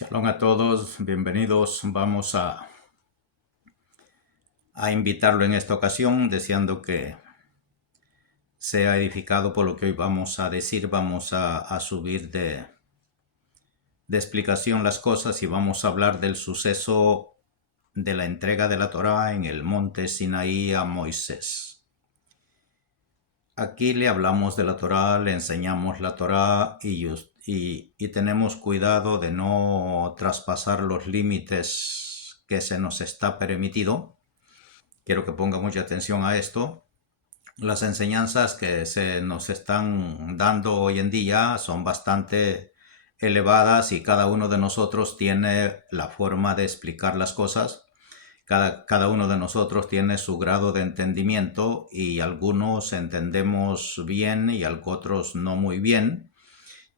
Shalom a todos, bienvenidos. Vamos a invitarlo en esta ocasión, deseando que sea edificado por lo que hoy vamos a decir. Vamos a subir de explicación las cosas y vamos a hablar del suceso de la entrega de la Torá en el monte Sinaí a Moisés. Aquí le hablamos de la Torá, le enseñamos la Torá y tenemos cuidado de no traspasar los límites que se nos está permitido. Quiero que ponga mucha atención a esto. Las enseñanzas que se nos están dando hoy en día son bastante elevadas y cada uno de nosotros tiene la forma de explicar las cosas. Cada uno de nosotros tiene su grado de entendimiento y algunos entendemos bien y otros no muy bien.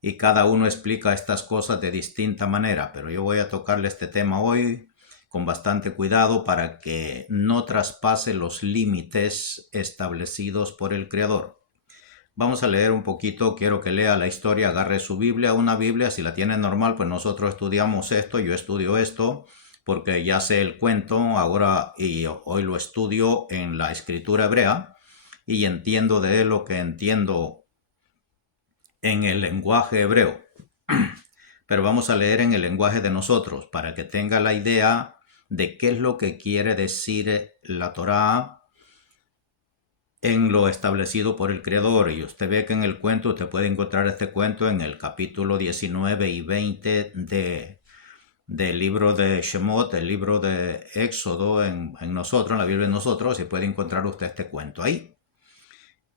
Y cada uno explica estas cosas de distinta manera, pero yo voy a tocarle este tema hoy con bastante cuidado para que no traspase los límites establecidos por el Creador. Vamos a leer un poquito, quiero que lea la historia, agarre su Biblia, una Biblia, si la tiene normal, pues nosotros estudiamos esto, yo estudio esto, porque ya sé el cuento ahora y hoy lo estudio en la escritura hebrea y entiendo de él lo que entiendo en el lenguaje hebreo. Pero vamos a leer en el lenguaje de nosotros para que tenga la idea de qué es lo que quiere decir la Torá en lo establecido por el Creador. Y usted ve que en el cuento, usted puede encontrar este cuento en el capítulo 19 y 20 del libro de Shemot, el libro de Éxodo en nosotros, en la Biblia de nosotros, y puede encontrar usted este cuento ahí.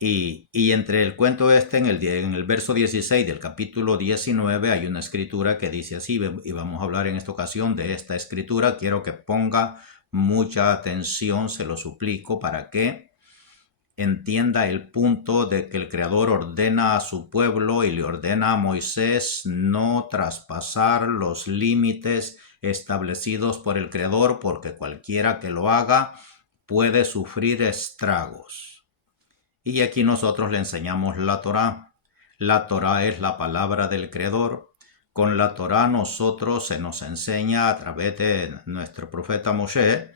Y entre el cuento este, en el verso 16 del capítulo 19, hay una escritura que dice así, y vamos a hablar en esta ocasión de esta escritura. Quiero que ponga mucha atención, se lo suplico, para que entienda el punto de que el Creador ordena a su pueblo y le ordena a Moisés no traspasar los límites establecidos por el Creador, porque cualquiera que lo haga puede sufrir estragos. Y aquí nosotros le enseñamos la Torá. La Torá es la palabra del Creador. Con la Torá nosotros se nos enseña a través de nuestro profeta Moshe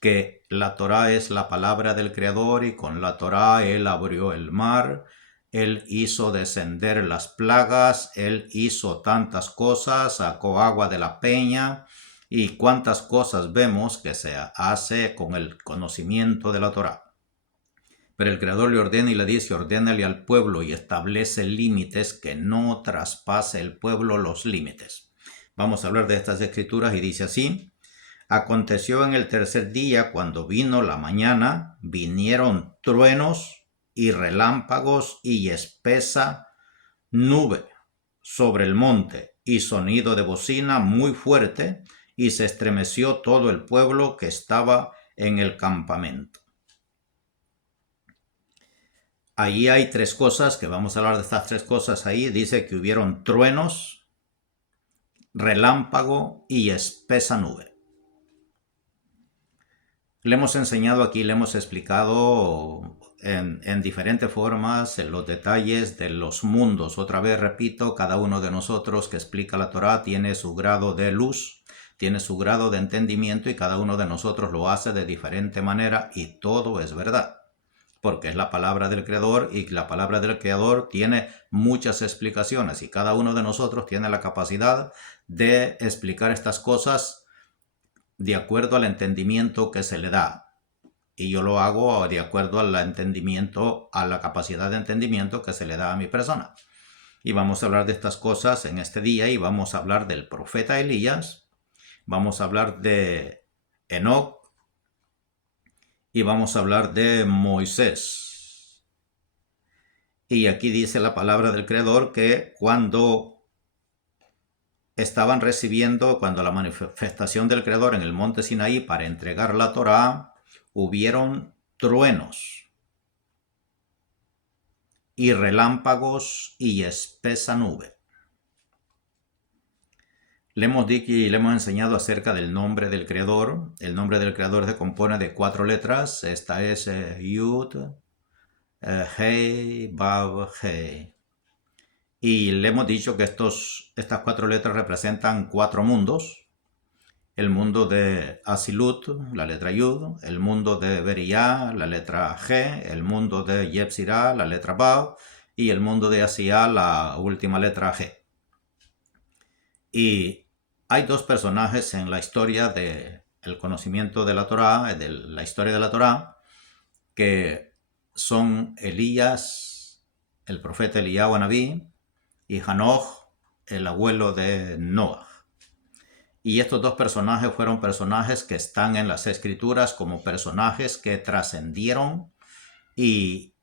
que la Torá es la palabra del Creador y con la Torá Él abrió el mar, Él hizo descender las plagas, Él hizo tantas cosas, sacó agua de la peña y cuántas cosas vemos que se hace con el conocimiento de la Torá. Pero el Creador le ordena y le dice, ordénale al pueblo y establece límites que no traspase el pueblo los límites. Vamos a hablar de estas escrituras y dice así, aconteció en el tercer día cuando vino la mañana, vinieron truenos y relámpagos y espesa nube sobre el monte y sonido de bocina muy fuerte y se estremeció todo el pueblo que estaba en el campamento. Allí hay tres cosas, que vamos a hablar de estas tres cosas ahí. Dice que hubieron truenos, relámpago y espesa nube. Le hemos enseñado aquí, le hemos explicado en diferentes formas en los detalles de los mundos. Otra vez repito, cada uno de nosotros que explica la Torá tiene su grado de luz, tiene su grado de entendimiento y cada uno de nosotros lo hace de diferente manera y todo es verdad. Porque es la palabra del Creador y la palabra del Creador tiene muchas explicaciones y cada uno de nosotros tiene la capacidad de explicar estas cosas de acuerdo al entendimiento que se le da. Y yo lo hago de acuerdo al entendimiento, a la capacidad de entendimiento que se le da a mi persona. Y vamos a hablar de estas cosas en este día y vamos a hablar del profeta Elías, vamos a hablar de Enoc, y vamos a hablar de Moisés. Y aquí dice la palabra del Creador que cuando estaban recibiendo, cuando la manifestación del Creador en el monte Sinaí para entregar la Torá, hubieron truenos y relámpagos y espesa nube. Le hemos dicho y le hemos enseñado acerca del nombre del Creador. El nombre del Creador se compone de 4 letras. Esta es Yud, Hei, Vav, Hei. Y le hemos dicho que estas 4 letras representan 4 mundos. El mundo de Asilut, la letra Yud, el mundo de Beriyá, la letra G, el mundo de Yetzirah, la letra Vav, y el mundo de Asiyah, la última letra G. Y hay 2 personajes en la historia del conocimiento de la Torá, de la historia de la Torá, que son Elías, el profeta Eliyahu Anabí, y Hanoch, el abuelo de Noah. Y estos 2 personajes fueron personajes que están en las escrituras como personajes que trascendieron y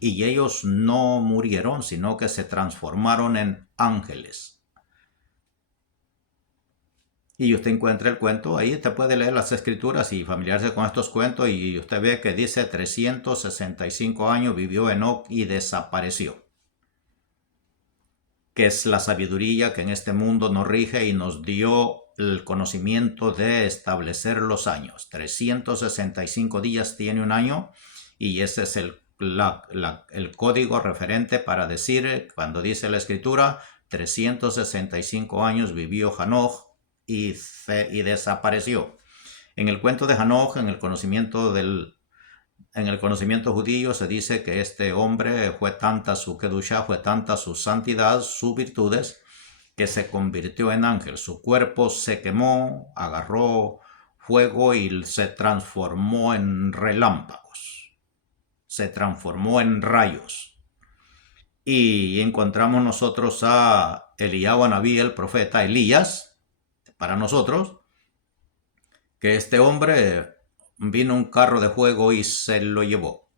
ellos no murieron, sino que se transformaron en ángeles. Y usted encuentra el cuento, ahí usted puede leer las escrituras y familiarizarse con estos cuentos, y usted ve que dice 365 años vivió Enoc y desapareció. Que es la sabiduría que en este mundo nos rige y nos dio el conocimiento de establecer los años. 365 días tiene un año, y ese es el código referente para decir, cuando dice la escritura, 365 años vivió Hanoch y desapareció. En el cuento de Hanoch, en el conocimiento judío, se dice que este hombre fue tanta su kedushá, fue tanta su santidad, sus virtudes, que se convirtió en ángel. Su cuerpo se quemó, agarró fuego y se transformó en relámpagos. Se transformó en rayos. Y encontramos nosotros a Eliyahu Anabí, el profeta Elías, para nosotros, que este hombre vino un carro de fuego y se lo llevó.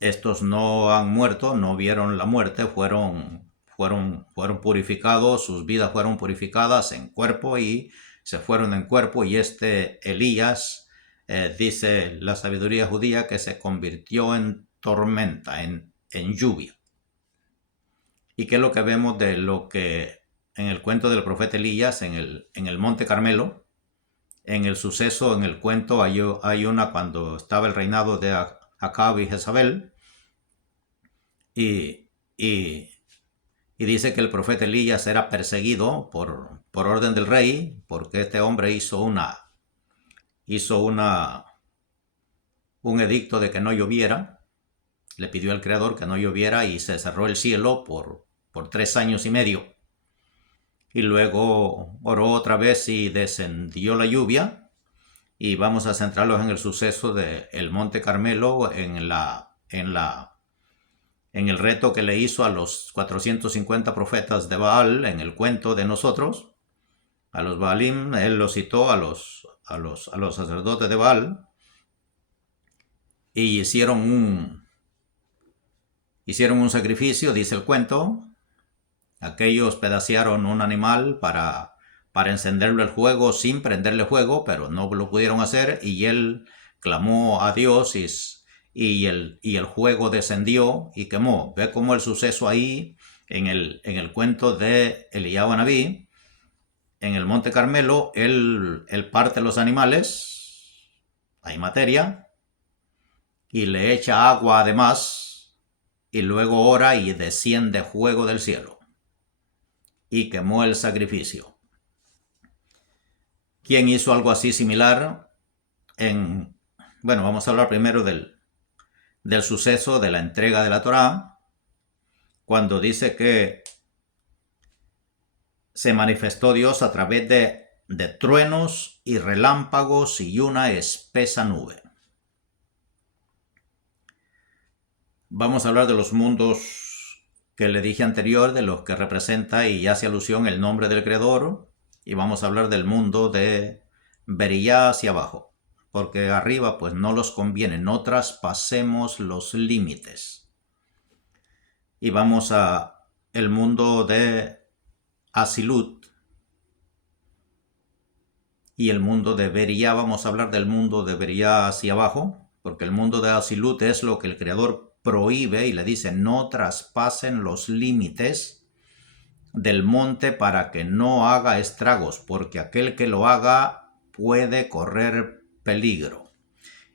Estos no han muerto, no vieron la muerte, fueron purificados, sus vidas fueron purificadas en cuerpo y se fueron en cuerpo. Y este Elías, dice la sabiduría judía, que se convirtió en tormenta, en lluvia. ¿Y qué es lo que vemos de lo que en el cuento del profeta Elías en el Monte Carmelo? En el suceso, en el cuento, hay una cuando estaba el reinado de Acab y Jezabel, y dice que el profeta Elías era perseguido por orden del rey, porque este hombre hizo un edicto de que no lloviera. Le pidió al Creador que no lloviera y se cerró el cielo por 3 años y medio. Y luego oró otra vez y descendió la lluvia. Y vamos a centrarlos en el suceso del Monte Carmelo, en el reto que le hizo a los 450 profetas de Baal en el cuento de nosotros. A los Baalim, él los citó a los sacerdotes de Baal, y hicieron un sacrificio, dice el cuento. Aquellos pedacearon un animal para encenderle el fuego sin prenderle fuego, pero no lo pudieron hacer, y él clamó a Dios y el fuego descendió y quemó. Ve cómo el suceso ahí en el cuento de Eliyahu Anabí, en el Monte Carmelo, él parte los animales, hay materia, y le echa agua además, y luego ora y desciende fuego del cielo y quemó el sacrificio. ¿Quién hizo algo así similar? Bueno, vamos a hablar primero del suceso de la entrega de la Torá, cuando dice que se manifestó Dios a través de truenos y relámpagos y una espesa nube. Vamos a hablar de los mundos que le dije anterior, de los que representa y hace alusión el nombre del Creador, y vamos a hablar del mundo de Beriyá hacia abajo, porque arriba pues no los conviene, no traspasemos los límites. Y vamos a el mundo de Asilut y el mundo de Beriyá. Vamos a hablar del mundo de Beriyá hacia abajo, porque el mundo de Asilut es lo que el Creador prohíbe y le dice: no traspasen los límites del monte para que no haga estragos, porque aquel que lo haga puede correr peligro.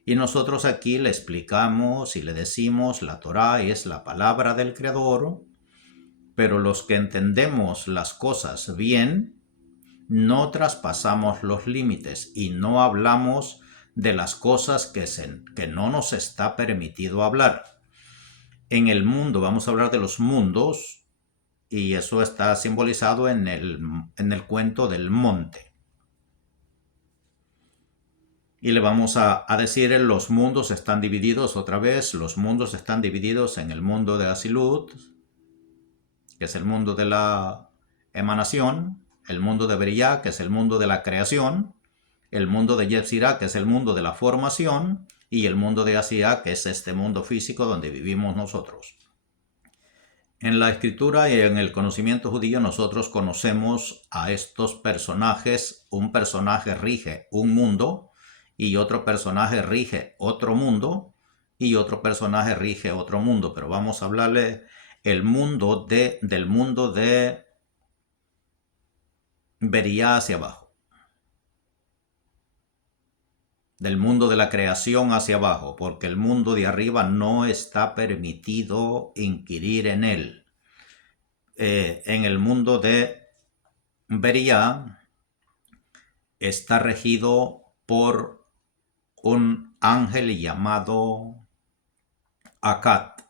Y nosotros aquí le explicamos y le decimos: la Torá es la palabra del Creador, Pero los que entendemos las cosas bien, no traspasamos los límites y no hablamos de las cosas que no nos está permitido hablar. En el mundo, vamos a hablar de los mundos, y eso está simbolizado en el cuento del monte. Y le vamos a decir, los mundos están divididos otra vez, los mundos están divididos en el mundo de Asilut, que es el mundo de la emanación, el mundo de Beriah, que es el mundo de la creación, el mundo de Yetzirah, que es el mundo de la formación, y el mundo de Asiah, que es este mundo físico donde vivimos nosotros. En la escritura y en el conocimiento judío nosotros conocemos a estos personajes. Un personaje rige un mundo y otro personaje rige otro mundo y otro personaje rige otro mundo. Pero vamos a hablarle del mundo de Beriah hacia abajo. Del mundo de la creación hacia abajo, porque el mundo de arriba no está permitido inquirir en él. En el mundo de Beriah está regido por un ángel llamado Akat.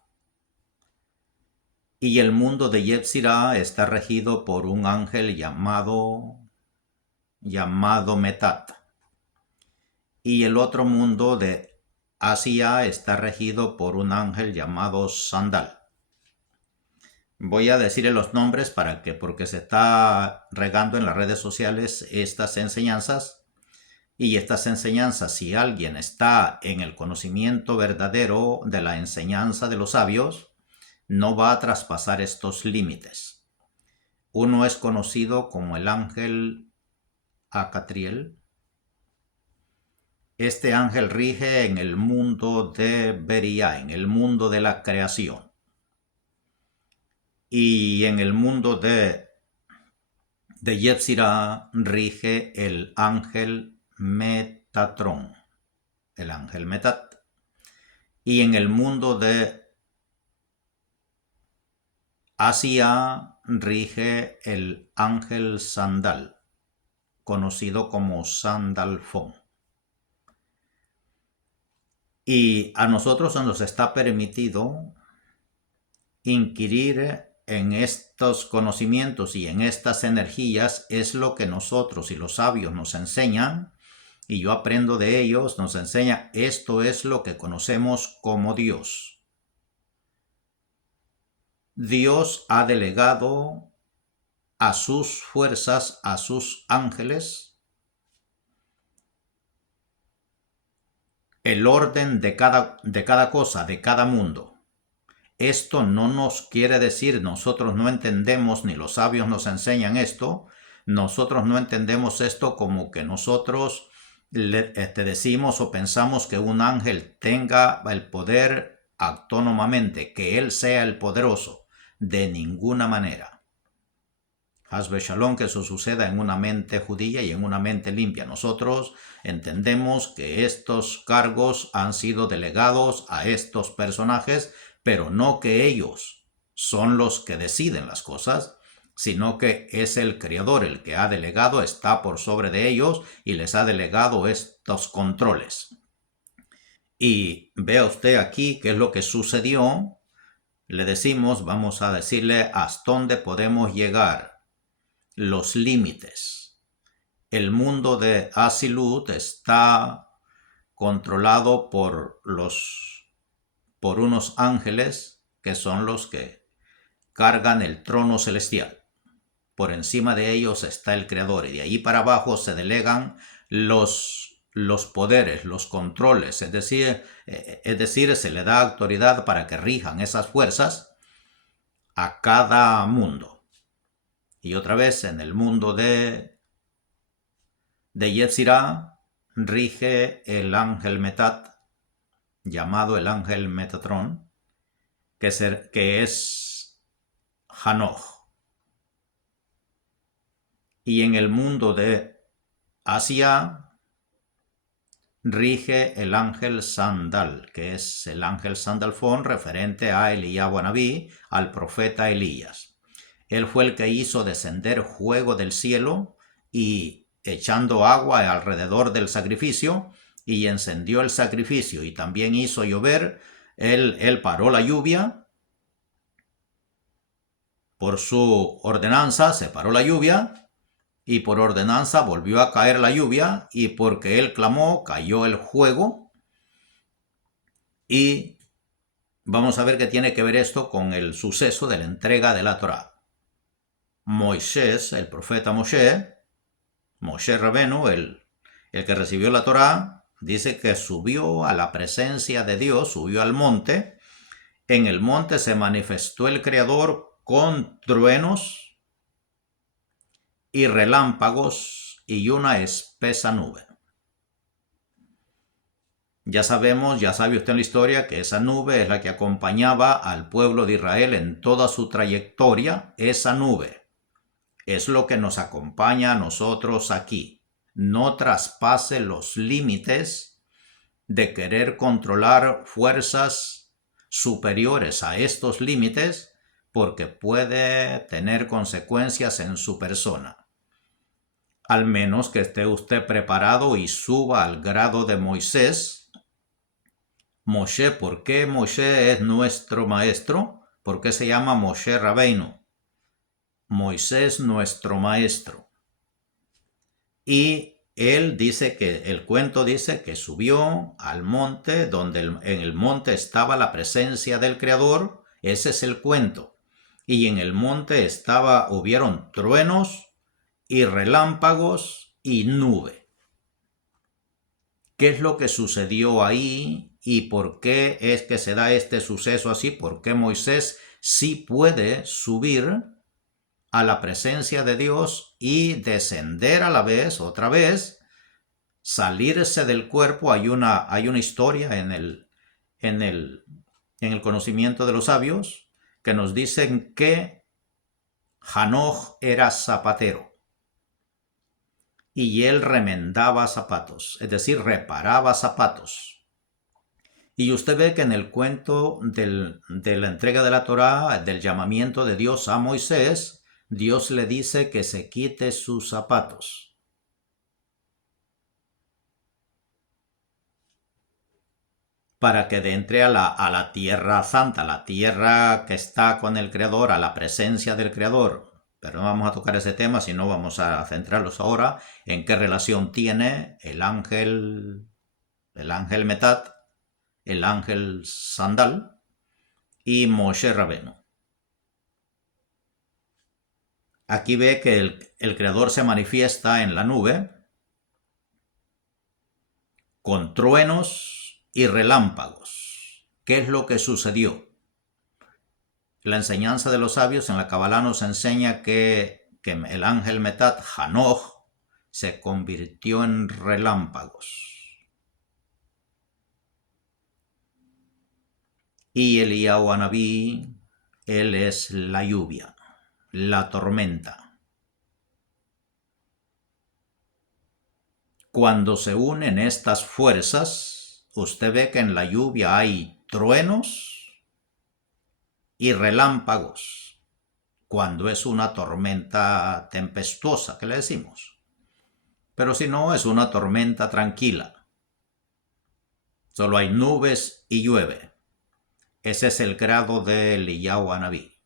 Y el mundo de Yetzirah está regido por un ángel llamado Metat. Y el otro mundo de Asia está regido por un ángel llamado Sandal. Voy a decirle los nombres porque se está regando en las redes sociales estas enseñanzas. Y estas enseñanzas, si alguien está en el conocimiento verdadero de la enseñanza de los sabios, no va a traspasar estos límites. Uno es conocido como el ángel Acatriel. Este ángel rige en el mundo de Beriah, en el mundo de la creación. Y en el mundo de Yetzirah rige el ángel Metatron, el ángel Metat. Y en el mundo de Asia rige el ángel Sandal, conocido como Sandalfón. Y a nosotros nos está permitido inquirir en estos conocimientos y en estas energías. Es lo que nosotros y los sabios nos enseñan, y yo aprendo de ellos. Nos enseña, esto es lo que conocemos como Dios. Dios ha delegado a sus fuerzas, a sus ángeles, el orden de cada cosa, de cada mundo. Esto no nos quiere decir, nosotros no entendemos, ni los sabios nos enseñan esto, nosotros no entendemos esto como que nosotros decimos o pensamos que un ángel tenga el poder autónomamente, que él sea el poderoso. De ninguna manera. Hasbe Shalom, que eso suceda en una mente judía y en una mente limpia. Nosotros entendemos que estos cargos han sido delegados a estos personajes, pero no que ellos son los que deciden las cosas, sino que es el Creador el que ha delegado, está por sobre de ellos y les ha delegado estos controles. Y vea usted aquí qué es lo que sucedió. Le decimos, vamos a decirle hasta dónde podemos llegar, los límites. El mundo de Asilut está controlado por unos ángeles que son los que cargan el trono celestial. Por encima de ellos está el Creador, y de ahí para abajo se delegan los poderes, los controles, es decir, se le da autoridad para que rijan esas fuerzas a cada mundo. Y otra vez, en el mundo de Yetzirah rige el ángel Metat, llamado el ángel Metatron, que es Hanoch. Y en el mundo de Asia rige el ángel Sandal, que es el ángel Sandalfón referente a Eliyahu Anabí, al profeta Elías. Él fue el que hizo descender fuego del cielo y echando agua alrededor del sacrificio y encendió el sacrificio y también hizo llover. Él paró la lluvia. Por su ordenanza se paró la lluvia y por ordenanza volvió a caer la lluvia y porque él clamó cayó el fuego. Y vamos a ver qué tiene que ver esto con el suceso de la entrega de la Torá. Moisés, el profeta Moshe Rabenu, el que recibió la Torá, dice que subió a la presencia de Dios, subió al monte. En el monte se manifestó el Creador con truenos y relámpagos y una espesa nube. Ya sabemos, ya sabe usted en la historia, que esa nube es la que acompañaba al pueblo de Israel en toda su trayectoria. Esa nube es lo que nos acompaña a nosotros aquí. No traspase los límites de querer controlar fuerzas superiores a estos límites porque puede tener consecuencias en su persona. Al menos que esté usted preparado y suba al grado de Moisés. Moshe, ¿por qué Moshe es nuestro maestro? ¿Por qué se llama Moshe Rabbeinu? Moisés nuestro maestro. Y él dice que, el cuento dice que subió al monte, donde en el monte estaba la presencia del Creador. Ese es el cuento. Y en el monte hubieron truenos y relámpagos y nube. ¿Qué es lo que sucedió ahí? ¿Y por qué es que se da este suceso así? ¿Por qué Moisés sí puede subir a la presencia de Dios y descender a la vez, otra vez, salirse del cuerpo? Hay una historia en el conocimiento de los sabios que nos dicen que Hanoch era zapatero y él remendaba zapatos, es decir, reparaba zapatos. Y usted ve que en el cuento de la entrega de la Torá, del llamamiento de Dios a Moisés, Dios le dice que se quite sus zapatos. Para que entre a la tierra santa, la tierra que está con el Creador, a la presencia del Creador. Pero no vamos a tocar ese tema, sino vamos a centrarnos ahora en qué relación tiene el ángel Metat, el ángel Sandal y Moshe Rabenu. Aquí ve que el Creador se manifiesta en la nube con truenos y relámpagos. ¿Qué es lo que sucedió? La enseñanza de los sabios en la Kabbalah nos enseña que el ángel Metat, Hanoch, se convirtió en relámpagos. Y Eliyahu Anabí, él es la lluvia, la tormenta. Cuando se unen estas fuerzas, usted ve que en la lluvia hay truenos y relámpagos, cuando es una tormenta tempestuosa, que le decimos. Pero si no, es una tormenta tranquila. Solo hay nubes y llueve. Ese es el grado de Eliyahu Anabí.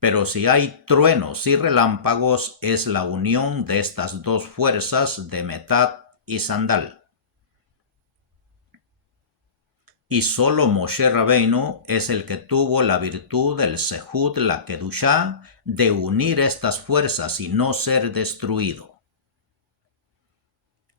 Pero si hay truenos y relámpagos, es la unión de estas dos fuerzas de Metat y Sandal. Y solo Moshe Rabbeinu es el que tuvo la virtud, el Sehut, la Kedushá, de unir estas fuerzas y no ser destruido.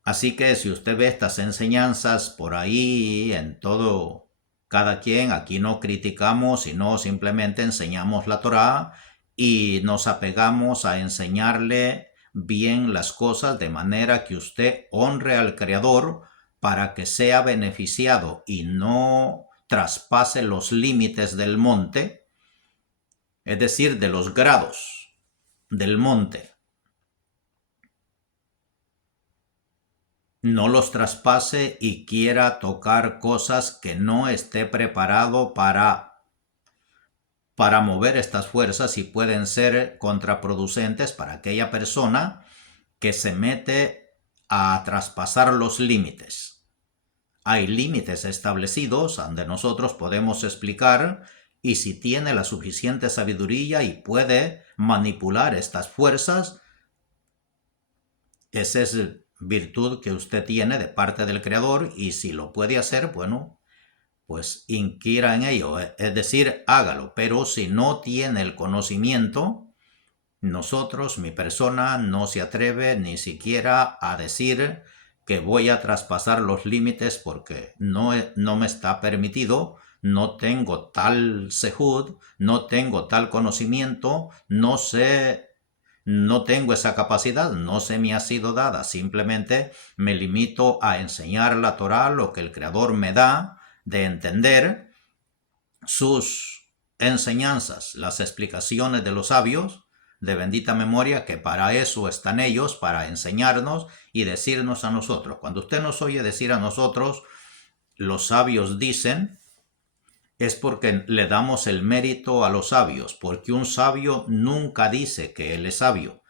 Así que si usted ve estas enseñanzas por ahí, en todo, cada quien, aquí no criticamos, sino simplemente enseñamos la Torá y nos apegamos a enseñarle bien las cosas de manera que usted honre al Creador para que sea beneficiado y no traspase los límites del monte, es decir, de los grados del monte. No los traspase y quiera tocar cosas que no esté preparado para para mover estas fuerzas y pueden ser contraproducentes para aquella persona que se mete a traspasar los límites. Hay límites establecidos donde nosotros podemos explicar, y si tiene la suficiente sabiduría y puede manipular estas fuerzas, esa es virtud que usted tiene de parte del Creador, y si lo puede hacer, bueno, pues inquiera en ello, es decir, hágalo. Pero si no tiene el conocimiento, nosotros, mi persona, no se atreve ni siquiera a decir que voy a traspasar los límites porque no me está permitido, no tengo tal sehud, no tengo tal conocimiento, no tengo esa capacidad, no se me ha sido dada, simplemente me limito a enseñar la Torá, lo que el Creador me da de entender, sus enseñanzas, las explicaciones de los sabios de bendita memoria, que para eso están ellos, para enseñarnos y decirnos a nosotros. Cuando usted nos oye decir a nosotros, los sabios dicen, es porque le damos el mérito a los sabios, porque un sabio nunca dice que él es sabio.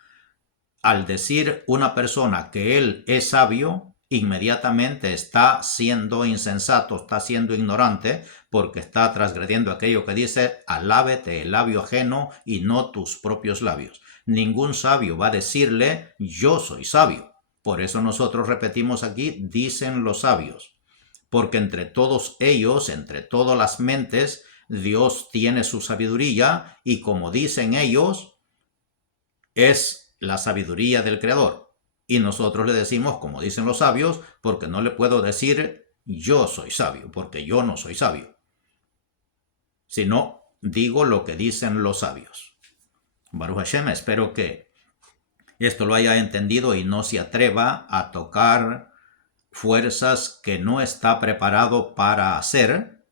Al decir una persona que él es sabio, inmediatamente está siendo insensato, está siendo ignorante, porque está transgrediendo aquello que dice, alábete el labio ajeno y no tus propios labios. Ningún sabio va a decirle, yo soy sabio. Por eso nosotros repetimos aquí, dicen los sabios. Porque entre todos ellos, entre todas las mentes, Dios tiene su sabiduría, y como dicen ellos, es la sabiduría del Creador. Y nosotros le decimos, como dicen los sabios, porque no le puedo decir yo soy sabio, porque yo no soy sabio. Sino digo lo que dicen los sabios. Baruch Hashem, espero que esto lo haya entendido y no se atreva a tocar fuerzas que no está preparado para hacer.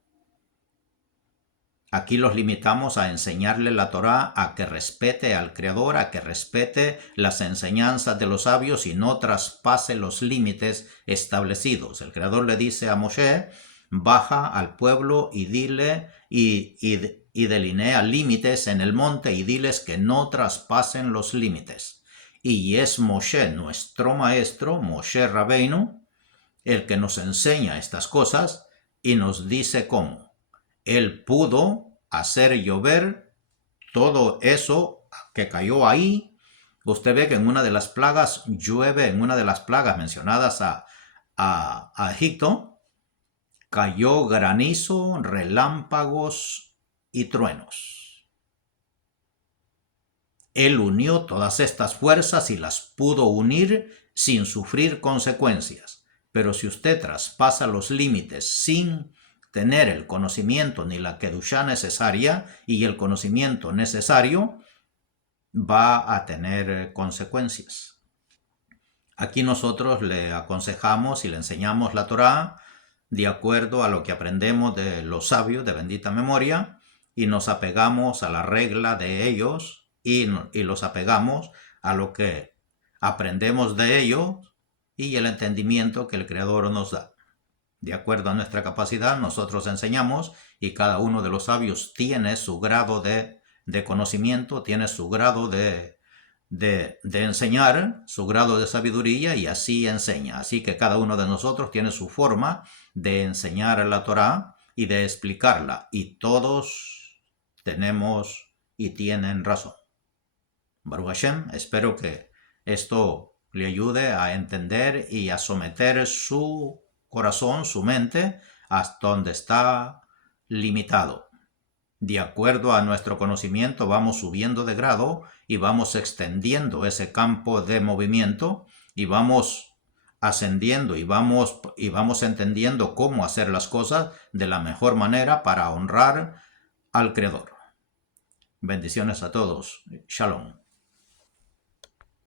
Aquí los limitamos a enseñarle la Torá, a que respete al Creador, a que respete las enseñanzas de los sabios y no traspase los límites establecidos. El Creador le dice a Moshe, baja al pueblo y dile y delinea límites en el monte y diles que no traspasen los límites. Y es Moshe, nuestro maestro, Moshe Rabbeinu, el que nos enseña estas cosas y nos dice cómo. Él pudo hacer llover todo eso que cayó ahí. Usted ve que en una de las plagas llueve, en una de las plagas mencionadas a Egipto, cayó granizo, relámpagos y truenos. Él unió todas estas fuerzas y las pudo unir sin sufrir consecuencias. Pero si usted traspasa los límites sin tener el conocimiento ni la kedushá necesaria, y el conocimiento necesario va a tener consecuencias. Aquí nosotros le aconsejamos y le enseñamos la Torá de acuerdo a lo que aprendemos de los sabios de bendita memoria, y nos apegamos a la regla de ellos y los apegamos a lo que aprendemos de ellos y el entendimiento que el Creador nos da. De acuerdo a nuestra capacidad, nosotros enseñamos, y cada uno de los sabios tiene su grado de conocimiento, tiene su grado de enseñar, su grado de sabiduría, y así enseña. Así que cada uno de nosotros tiene su forma de enseñar la Torá y de explicarla, y todos tenemos y tienen razón. Baruch Hashem, espero que esto le ayude a entender y a someter su corazón, su mente, hasta donde está limitado. De acuerdo a nuestro conocimiento vamos subiendo de grado y vamos extendiendo ese campo de movimiento y vamos ascendiendo y vamos entendiendo cómo hacer las cosas de la mejor manera para honrar al Creador. Bendiciones a todos. Shalom.